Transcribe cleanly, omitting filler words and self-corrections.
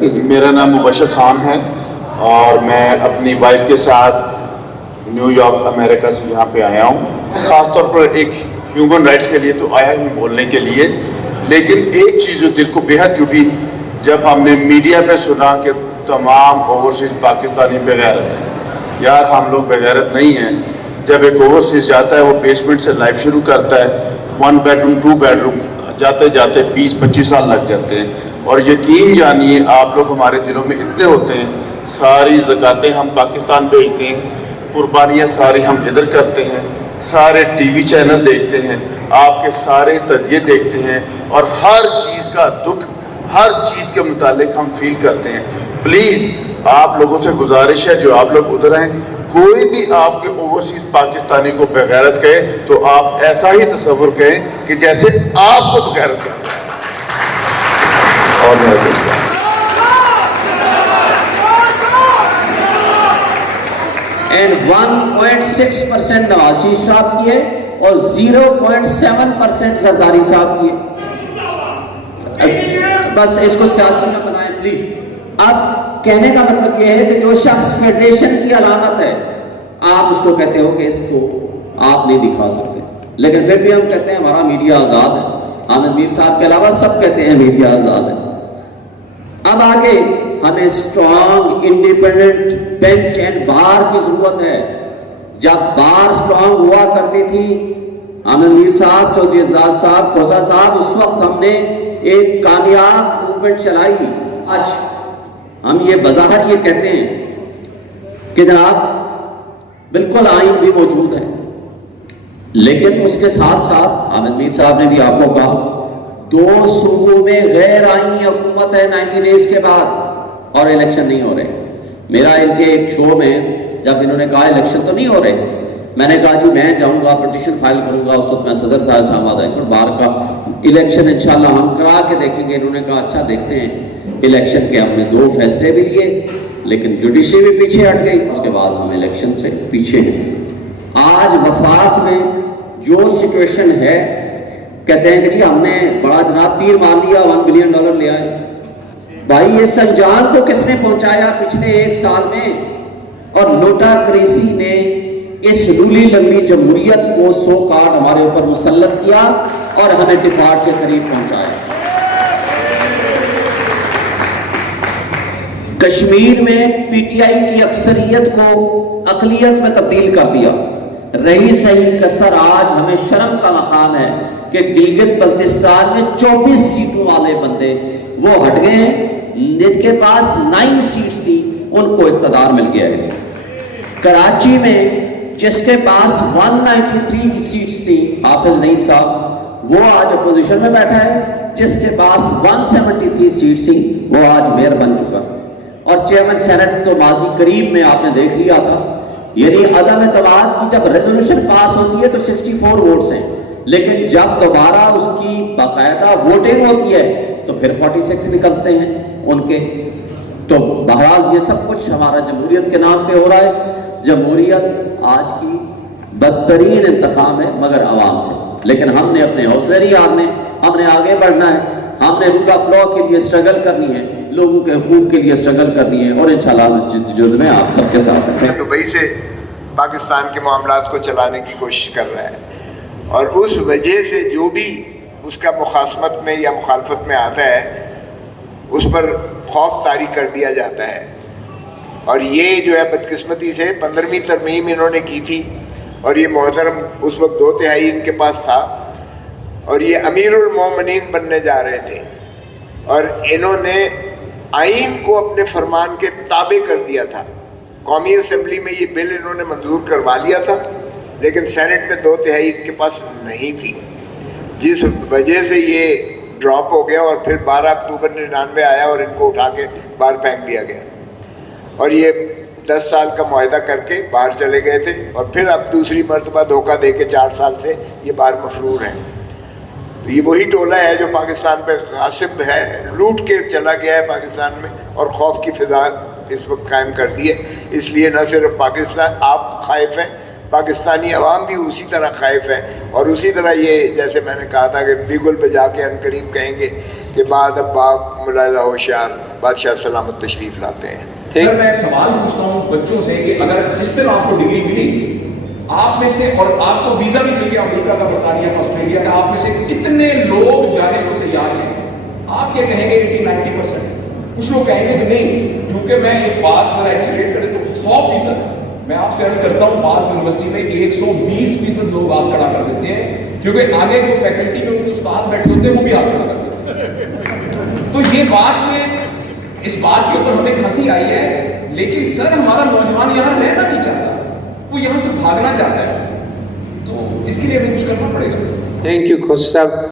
میرا نام مبشر خان ہے اور میں اپنی وائف کے ساتھ نیو یارک امریکہ سے یہاں پہ آیا ہوں، خاص طور پر ایک ہیومن رائٹس کے لیے تو آیا ہوں بولنے کے لیے. لیکن ایک چیز جو دل کو بےحد چبھی جب ہم نے میڈیا پہ سنا کہ تمام اوورسیز پاکستانی بغیرت ہیں. یار ہم لوگ بغیرت نہیں ہیں. جب ایک اوورسیز جاتا ہے وہ بیسمنٹ سے لائف شروع کرتا ہے، 1 بیڈ روم 2 بیڈ روم جاتے جاتے 20-25 سال لگ جاتے ہیں. اور یقین جانیے آپ لوگ ہمارے دلوں میں اتنے ہوتے ہیں، ساری زکاتیں ہم پاکستان بھیجتے ہیں، قربانیاں ساری ہم ادھر کرتے ہیں، سارے ٹی وی چینل دیکھتے ہیں، آپ کے سارے تجزیے دیکھتے ہیں اور ہر چیز کا دکھ، ہر چیز کے متعلق ہم فیل کرتے ہیں. پلیز آپ لوگوں سے گزارش ہے جو آپ لوگ ادھر ہیں، کوئی بھی آپ کے اوورسیز پاکستانی کو بغیرت کہے تو آپ ایسا ہی تصور کہیں کہ جیسے آپ کو بغیرت کہا. اور اینڈ 1.6% نواز شریف صاحب کی ہے اور 0.7% زرداری صاحب کی ہے. بس اس کو سیاسی نہ بنائیں پلیز. اب کہنے کا مطلب یہ ہے کہ جو شخص فیڈریشن کی علامت ہے آپ اس کو کہتے ہو کہ اس کو آپ نہیں دکھا سکتے، لیکن پھر بھی ہم کہتے ہیں ہمارا میڈیا آزاد ہے. حامد میر صاحب کے علاوہ سب کہتے ہیں میڈیا آزاد ہے. اب آگے ہمیں اسٹرانگ انڈیپینڈنٹ بینچ اینڈ بار کی ضرورت ہے. جب بار اسٹرانگ ہوا کرتی تھی، حامد میر صاحب، چودھری اعزاز صاحب، کھوسا صاحب، اس وقت ہم نے ایک کامیاب موومنٹ چلائی. آج ہم یہ بظاہر یہ کہتے ہیں کہ جناب بالکل آئین بھی موجود ہے، لیکن اس کے ساتھ ساتھ حامد میر صاحب نے بھی آپ کو کہا 2 صوبوں میں غیر آئینی حکومت ہے 19 ڈیز کے بعد اور الیکشن نہیں ہو رہے. میرا ان کے ایک شو میں جب انہوں نے کہا الیکشن تو نہیں ہو رہے، میں نے کہا جی میں جاؤں گا پٹیشن فائل کروں گا. اس وقت میں صدر تھا اسامہ بار کا. الیکشن انشاءاللہ ہم کرا کے دیکھیں گے. انہوں نے کہا اچھا دیکھتے ہیں. الیکشن کے ہم نے 2 فیصلے بھی لیے لیکن جوڈیشری بھی پیچھے ہٹ گئی. اس کے بعد ہم الیکشن سے پیچھے ہیں. آج وفاق میں جو سچویشن ہے، کہتے ہیں کہ جی ہم نے بڑا جناب تیر مار لیا، $1 بلین لیا ہے. بھائی یہ سنجان کو کس نے پہنچایا پچھلے 1 سال میں؟ اور نوٹا کریسی نے اس رولی لمبی جمہوریت کو سو کارڈ ہمارے اوپر مسلط کیا اور ہمیں ڈیفالٹ کے قریب پہنچایا. کشمیر میں پی ٹی آئی کی اکثریت کو اقلیت میں تبدیل کر دیا. رہی صحیح کسر آج ہمیں شرم کا مقام ہے کہ گلگت بلتستان میں 24 سیٹوں والے بندے وہ ہٹ گئے ہیں. جن کے پاس 9 سیٹس تھی ان کو اقتدار مل گیا ہے. کراچی میں جس کے پاس 193 کی سیٹس تھی، حافظ نعیم صاحب، وہ آج اپوزیشن میں بیٹھا ہے. جس کے پاس 173 سیٹس تھی وہ آج میئر بن چکا. اور چیئرمین سینٹ تو ماضی قریب میں آپ نے دیکھ لیا تھا. یعنی عدم اعتماد کی جب ریزولوشن پاس ہوتی ہے تو 64 ووٹس ہیں، لیکن جب دوبارہ اس کی باقاعدہ ووٹنگ ہوتی ہے تو پھر 46 نکلتے ہیں ان کے. تو بہرحال یہ سب کچھ ہمارا جمہوریت کے نام پہ ہو رہا ہے. جمہوریت آج کی بدترین انتخاب ہے مگر عوام سے. لیکن ہم نے اپنے حوصلے نہیں ہارنے، ہم نے آگے بڑھنا ہے. ہم نے رول آف لا کے لیے اسٹرگل کرنی ہے، لوگوں کے حقوق کے لیے اسٹرگل کرنی ہے، اور انشاءاللہ ہم اس جدوجہد میں آپ سب کے ساتھ ہیں. دبئی سے پاکستان کے معاملات کو چلانے کی کوشش کر رہا ہے اور اس وجہ سے جو بھی اس کا مخاصمت میں یا مخالفت میں آتا ہے اس پر خوف طاری کر دیا جاتا ہے. اور یہ جو ہے بدقسمتی سے 15ویں ترمیم انہوں نے کی تھی اور یہ محترم اس وقت 2/3 ان کے پاس تھا اور یہ امیر المومنین بننے جا رہے تھے اور انہوں نے آئین کو اپنے فرمان کے تابع کر دیا تھا. قومی اسمبلی میں یہ بل انہوں نے منظور کروا لیا تھا لیکن سینٹ میں 2/3 ان کے پاس نہیں تھی، جس وجہ سے یہ ڈراپ ہو گیا اور پھر 12 اکتوبر 99 آیا اور ان کو اٹھا کے باہر پھینک دیا گیا اور یہ 10 سال کا معاہدہ کر کے باہر چلے گئے تھے اور پھر اب دوسری مرتبہ دھوکہ دے کے 4 سال سے یہ باہر مفرور ہیں. یہ وہی ٹولہ ہے جو پاکستان پہ غاصب ہے، لوٹ کے چلا گیا ہے پاکستان میں اور خوف کی فضا اس وقت قائم کر دی ہے. اس لیے نہ صرف پاکستان آپ خائف ہیں، پاکستانی عوام بھی اسی طرح خائف ہے اور اسی طرح یہ جیسے میں نے کہا تھا کہ بیگل بجا کے عنقریب کہیں گے کہ بعد اب باپ ملاحظہ ہوشیار بادشاہ سلامت تشریف لاتے ہیں. سر میں سوال پوچھتا ہوں بچوں سے کہ اگر جس دن آپ کو ڈگری ملی آپ میں سے, اور آپ کو ویزا بھی مل گیا امریکہ کا, برطانیہ کا, آسٹریلیا کا, آپ میں سے کتنے لوگ جانے کو تیار ہیں؟ آپ کیا کہیں گے 80-90%؟ کچھ لوگ کہیں گے کہ نہیں, کیونکہ میں ایک بات ذرا ایکسپلیٹ کریں تو 100% میں آپ سے عرض کرتا ہوں بعض یونیورسٹی میں 120% لوگ ہاتھ کھڑا کر دیتے ہیں, کیونکہ آگے جو فیکلٹی میں ان کے استاد بیٹھے ہوتے ہیں وہ بھی ہاتھ کھڑا کر دیتے ہیں. تو یہ بات میں اس بات کے اوپر ہمیں ہنسی آئی ہے, لیکن سر ہمارا نوجوان یہاں رہنا نہیں چاہتا, وہ یہاں سے بھاگنا چاہتا ہے, تو اس کے لیے ہمیں کچھ کرنا پڑے گا. تھینک یو خوش صاحب.